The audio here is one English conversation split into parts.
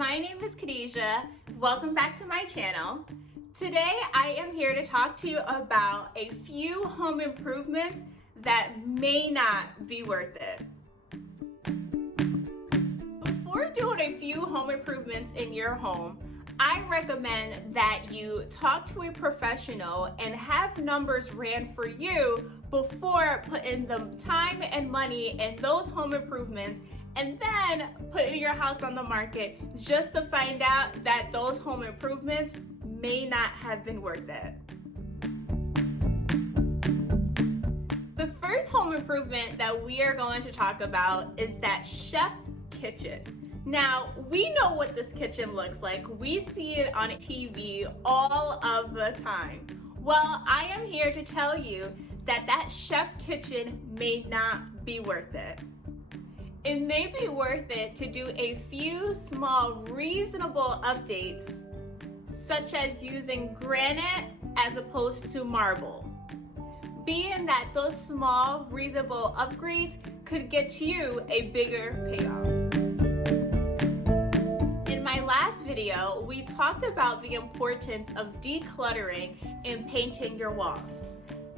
My name is Kadijah. Welcome back to my channel. Today I am here to talk to you about a few home improvements that may not be worth it. Before doing a few home improvements in your home, I recommend that you talk to a professional and have numbers ran for you before putting the time and money in those home improvements and then putting your house on the market just to find out that those home improvements may not have been worth it. The first home improvement that we are going to talk about is that chef kitchen. Now, we know what this kitchen looks like. We see it on TV all of the time. Well, I am here to tell you that that chef kitchen may not be worth it. It may be worth it to do a few small, reasonable updates, such as using granite as opposed to marble. Being that those small, reasonable upgrades could get you a bigger payoff. In my last video, we talked about the importance of decluttering and painting your walls.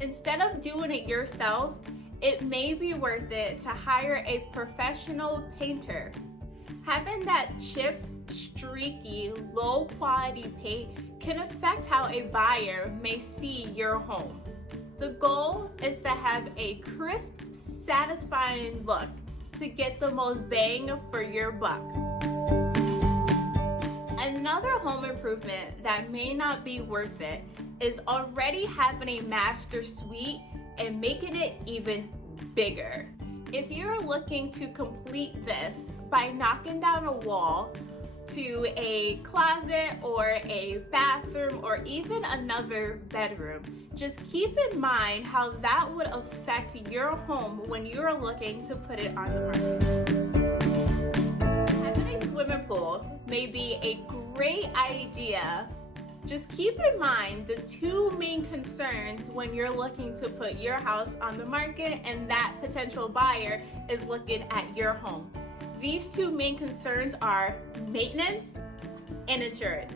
Instead of doing it yourself, it may be worth it to hire a professional painter. Having that chipped, streaky, low quality paint can affect how a buyer may see your home. The goal is to have a crisp, satisfying look to get the most bang for your buck. Another home improvement that may not be worth it is already having a master suite and making it even bigger. If you're looking to complete this by knocking down a wall to a closet or a bathroom or even another bedroom, just keep in mind how that would affect your home when you're looking to put it on the market. Having a swimming pool may be a great idea. Just keep in mind the two main concerns when you're looking to put your house on the market and that potential buyer is looking at your home. These two main concerns are maintenance and insurance.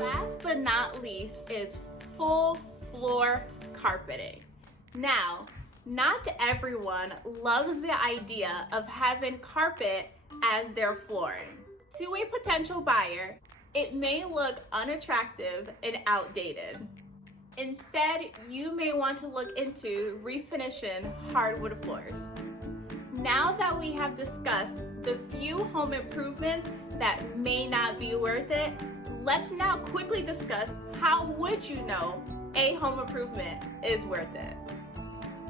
Last but not least is full floor carpeting. Now, not everyone loves the idea of having carpet as their flooring. To a potential buyer, it may look unattractive and outdated. Instead, you may want to look into refinishing hardwood floors. Now that we have discussed the few home improvements that may not be worth it, let's now quickly discuss how would you know a home improvement is worth it.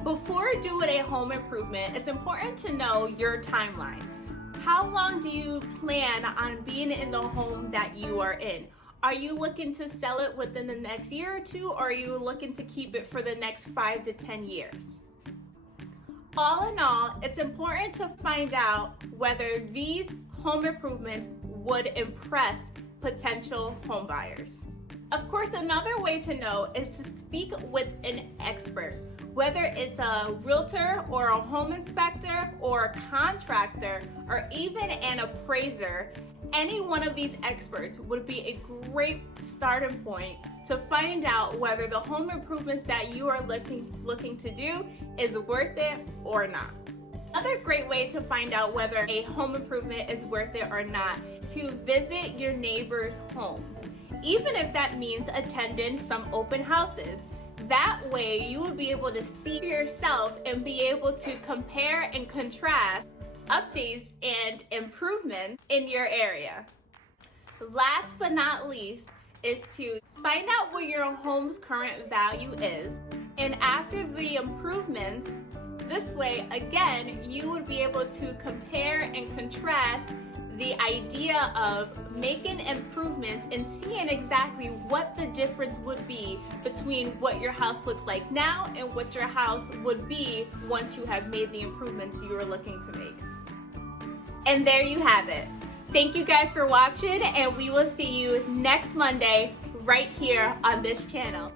Before doing a home improvement, it's important to know your timeline. How long do you plan on being in the home that you are in? Are you looking to sell it within the next year or two, or are you looking to keep it for the next 5 to 10 years? All in all, it's important to find out whether these home improvements would impress potential home buyers. Of course, another way to know is to speak with an expert. Whether it's a realtor or a home inspector or a contractor or even an appraiser, any one of these experts would be a great starting point to find out whether the home improvements that you are looking to do is worth it or not. Another great way to find out whether a home improvement is worth it or not is to visit your neighbors' homes, even if that means attending some open houses. That way you will be able to see for yourself and be able to compare and contrast updates and improvements in your area. Last but not least is to find out what your home's current value is, and after the improvements, this way again you would be able to compare and contrast the idea of making improvements and seeing exactly what the difference would be between what your house looks like now and what your house would be once you have made the improvements you are looking to make. And there you have it. Thank you guys for watching, and we will see you next Monday right here on this channel.